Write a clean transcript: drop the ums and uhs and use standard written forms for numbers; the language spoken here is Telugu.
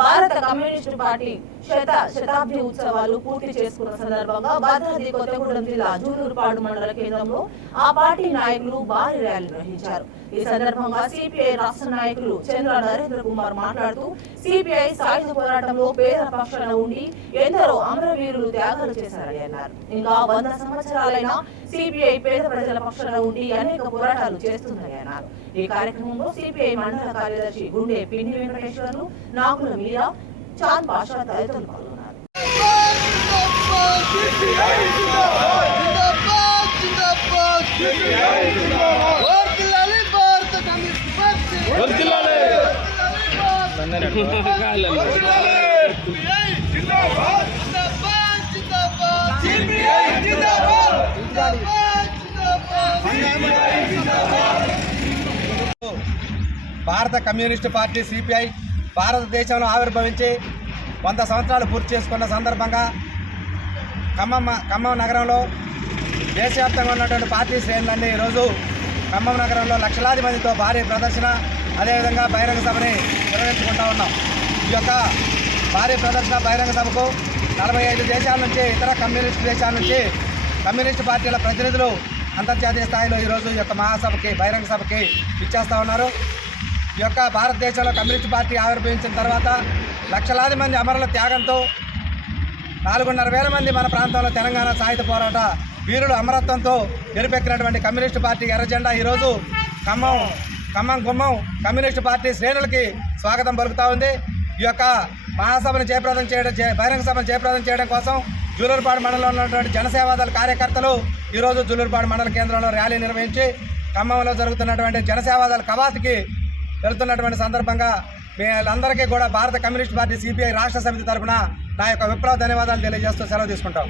భారత కమ్యూనిస్టు పార్టీ శతాబ్ది ఉత్సవాలు పూర్తి చేసుకున్న సందర్భంగా భద్రాద్రి కొత్తగూడెం జిల్లా జూలూరుపాడు మండల కేంద్రంలో ఆ పార్టీ నాయకులు భారీ ర్యాలీ నిర్వహించారు. ఈ సందర్భంగా సిపిఐ రాష్ట్ర నాయకులు చంద్ర నరేంద్ర కుమార్ మాట్లాడుతూ సిపిఐ సాయుధ పోరాటంలో పేద పక్షాన ఉండి ఎందరో అమరవీరులు త్యాగాలు చేశారని అన్నారు. ఇంకా 100 సంవత్సరాలైనా సిపిఐ పేద ప్రజల పక్షాన ఉండి అనేక పోరాటాలు చేస్తుందని అన్నారు. ఈ కార్యక్రమంలో సిపిఐ మండల కార్యదర్శి గుండె పిండి వెంకటేశ్వర్లు, నాగుల మీరా, చాంద్ పాషా తదితరులు పాల్గొన్నారు. భారత కమ్యూనిస్టు పార్టీ సిపిఐ భారతదేశంలో ఆవిర్భవించి 100 సంవత్సరాలు పూర్తి చేసుకున్న సందర్భంగా ఖమ్మం నగరంలో దేశవ్యాప్తంగా ఉన్నటువంటి పార్టీ శ్రేణులన్నీ ఈరోజు ఖమ్మం నగరంలో లక్షలాది మందితో భారీ ప్రదర్శన, అదేవిధంగా బహిరంగ సభని నిర్వహించుకుంటూ ఉన్నాం. ఈ యొక్క భారీ ప్రదర్శన బహిరంగ సభకు 45 దేశాల నుంచి, ఇతర కమ్యూనిస్టు దేశాల నుంచి కమ్యూనిస్టు పార్టీల ప్రతినిధులు అంతర్జాతీయ స్థాయిలో ఈరోజు ఈ యొక్క మహాసభకి, బహిరంగ సభకి ఇచ్చేస్తూ ఉన్నారు. ఈ యొక్క భారతదేశంలో కమ్యూనిస్టు పార్టీ ఆవిర్భవించిన తర్వాత లక్షలాది మంది అమరుల త్యాగంతో 4,500,000 మంది మన ప్రాంతంలో తెలంగాణ సాయుధ పోరాట వీరులు అమరత్వంతో గెలుపెక్కినటువంటి కమ్యూనిస్టు పార్టీ ఎర్రజెండా ఈరోజు ఖమ్మం గుమ్మం కమ్యూనిస్టు పార్టీ శ్రేణులకి స్వాగతం పలుకుతూ ఉంది. ఈ యొక్క మహాసభను జయప్రదం చేయడం, బహిరంగ సభను జయప్రదం చేయడం కోసం జూలూరుపాడు మండలంలో ఉన్నటువంటి జనసేవాదళ కార్యకర్తలు ఈరోజు జూలూరుపాడు మండల కేంద్రంలో ర్యాలీ నిర్వహించి ఖమ్మంలో జరుగుతున్నటువంటి జనసేవాదళ కవాతుకి వెళుతున్నటువంటి సందర్భంగా వీళ్ళందరికీ కూడా భారత కమ్యూనిస్ట్ పార్టీ సిపిఐ రాష్ట్ర సమితి తరఫున నా యొక్క విప్లవ ధన్యవాదాలు తెలియజేస్తూ సెలవు తీసుకుంటాం.